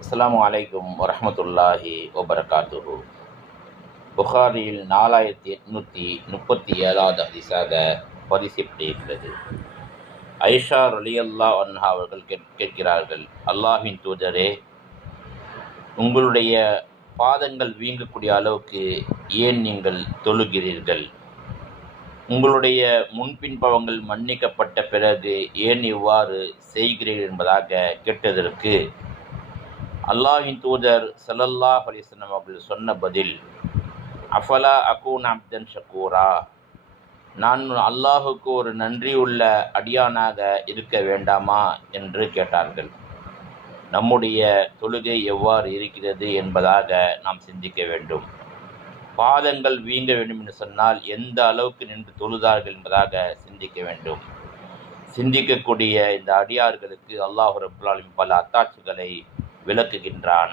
அஸ்ஸலாமு அலைக்கும் வரஹ்மத்துல்லாஹி வபரகாத்துஹு. புகாரியில் 4837வது ஹதீஸாக பதிக்கப்பட்டிருக்கிறது. ஐஷா ரலியல்லாஹு அன்ஹா அவர்கள் கேட்கிறார்கள், அல்லாஹ்வின் தூதரே, உங்களுடைய பாதங்கள் வீங்கக்கூடிய அளவுக்கு ஏன் நீங்கள் தொழுகிறீர்கள்? உங்களுடைய முன்பின்பவங்கள் மன்னிக்கப்பட்ட பிறகு ஏன் இவ்வாறு செய்கிறீர்கள் என்பதாக கேட்டதற்கு அல்லாஹ்வின் தூதர் ஸல்லல்லாஹு அலைஹி வஸல்லம் அவர்கள் சொன்ன பதில், அஃபலா அகூன அப்தன் ஷக்கூரா, நான் அல்லாஹுக்கு ஒரு நன்றியுள்ள அடியானாக இருக்க வேண்டாமா என்று கேட்டார்கள். நம்முடைய தொழுகை எவ்வாறு இருக்கிறது என்பதாக நாம் சிந்திக்க வேண்டும். பாதங்கள் வீங்க வேண்டும் என்று சொன்னால் எந்த அளவுக்கு நின்று தொழுதார்கள் என்பதாக சிந்திக்க வேண்டும். சிந்திக்கக்கூடிய இந்த அடியார்களுக்கு அல்லாஹ் ரப்புல் ஆலமீன் பல அத்தாட்சிகளை விளக்குகின்றான்.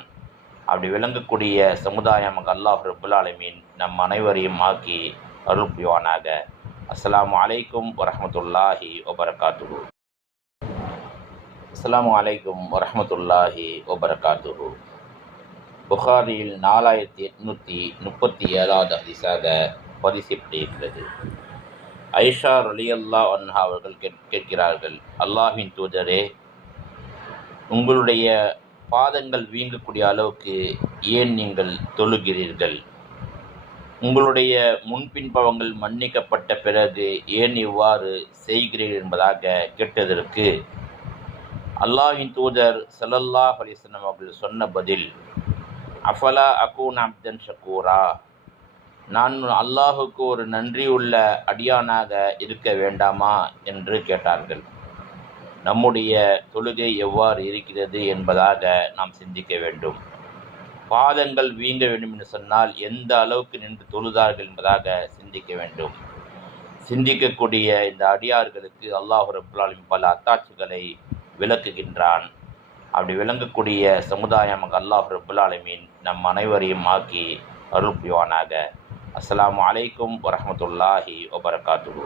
அப்படி விளங்கக்கூடிய சமுதாயமாக அல்லாஹ் ரப்புல் ஆலமீன் நம் அனைவரையும் ஆக்கி அருள் புரிவானாக. அஸ்ஸலாமு அலைக்கும் வரஹ்மத்துல்லாஹி வபரகாத்துஹு. அஸ்ஸலாமு அலைக்கும் வரஹ்மத்துல்லாஹி வபரகாத்துஹு. புகாரியில் 4837வது ஹதீஸாக பதிக்கப்பட்டிருக்கிறது. ஐஷா ரலியல்லாஹு அன்ஹா அவர்கள் கேட்கிறார்கள், அல்லாஹ்வின் தூதரே, உங்களுடைய பாதங்கள் வீங்கக்கூடிய அளவுக்கு ஏன் நீங்கள் தொழுகிறீர்கள்? உங்களுடைய முன்பின்பவங்கள் மன்னிக்கப்பட்ட பிறகு ஏன் இவ்வாறு செய்கிறீர்கள் என்பதாக கேட்டதற்கு அல்லாஹ்வின் தூதர் ஸல்லல்லாஹு அலைஹி வஸல்லம் அவர்கள் சொன்ன பதில், அஃபலா அகூன அப்தன் ஷக்கூரா, நான் அல்லாஹுக்கு ஒரு நன்றியுள்ள அடியானாக இருக்க வேண்டாமா என்று கேட்டார்கள். நம்முடைய தொழுகை எவ்வாறு இருக்கிறது என்பதாக நாம் சிந்திக்க வேண்டும். பாதங்கள் வீங்க வேண்டும் என்று சொன்னால் எந்த அளவுக்கு நின்று தொழுதார்கள் என்பதாக சிந்திக்க வேண்டும். சிந்திக்கக்கூடிய இந்த அடியார்களுக்கு அல்லாஹ் ரப்புல் ஆலமீன் பல அத்தாட்சிகளை விளக்குகின்றான். அப்படி விளங்கக்கூடிய சமுதாயமாக அல்லாஹ் ரப்புல் ஆலமீன் நம் அனைவரையும் ஆக்கி அருள் புரிவானாக. அஸ்ஸலாமு அலைக்கும் வரஹ்மத்துல்லாஹி வபரகாத்துஹு.